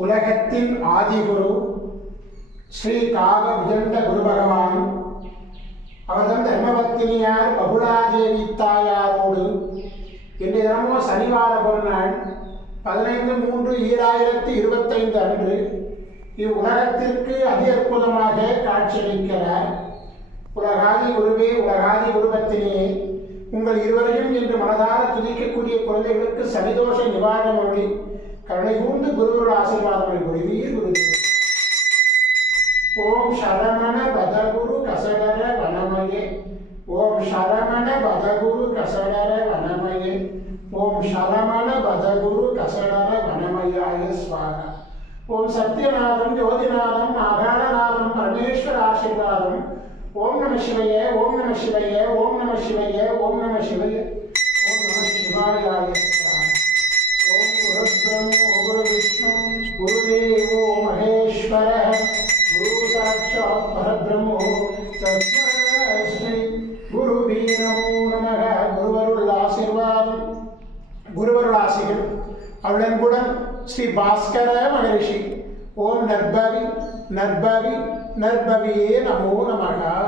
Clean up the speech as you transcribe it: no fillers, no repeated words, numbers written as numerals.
உலகத்தின் ஆதிகுரு ஸ்ரீ காக விஜந்த குரு பகவான் அவர்தம் தர்மபத்தினியார் பகுலாதேவி தாயாரோடு இன்றைய தினமும் சனிவார பொருநாள் 15/3/2025 அன்று இவ்வுலகத்திற்கு அதி அற்புதமாக காட்சியளிக்கிறார். உலகாதி குருவே, உலகாதி குருபத்தினியே, உங்கள் இருவரையும் இன்று மனதார துதிக்கக்கூடிய குழந்தைகளுக்கு சனிதோஷ நிவாரண மொழி கருணை கூர்ந்து குருவருள் ஆசீர்வாதங்கள் புரிவீர். குருவே ஓம் சரமண பதகுரு கசடர வனமயே, ஓம் சரமண பதகுரு கசடர வனமயே, ஓம் சரமண பதகுரு கசடர வனமயாய ஸ்வாகா. ஓம் சத்யநாதம் ஜோதிநாதம் நாகாரநாதம் பரமேஸ்வர ஆசீர்வாதம். ஓம் நம சிவய, ஓம் நம சிவய, ஓம் நம சிவய, ஓம் நம சிவய, ஓம் நம சிவாயாய ஸ்வாகா. ஓம் குரு பிரம்மோ குரு விஷ்ணு குருதேவோ மகேஸ்வர குரு சாட்சாத் பரபிரம்மோ தஸ்மை ஸ்ரீ குருவே நமோ நமக. குருவருள் ஆசீர்வாதம், குருவருள் ஆசிகள் அவளன்புடன் ஸ்ரீ பாஸ்கர மகரிஷி. ஓம் நற்பவி நற்பவி நற்பவியே நமோ நமக.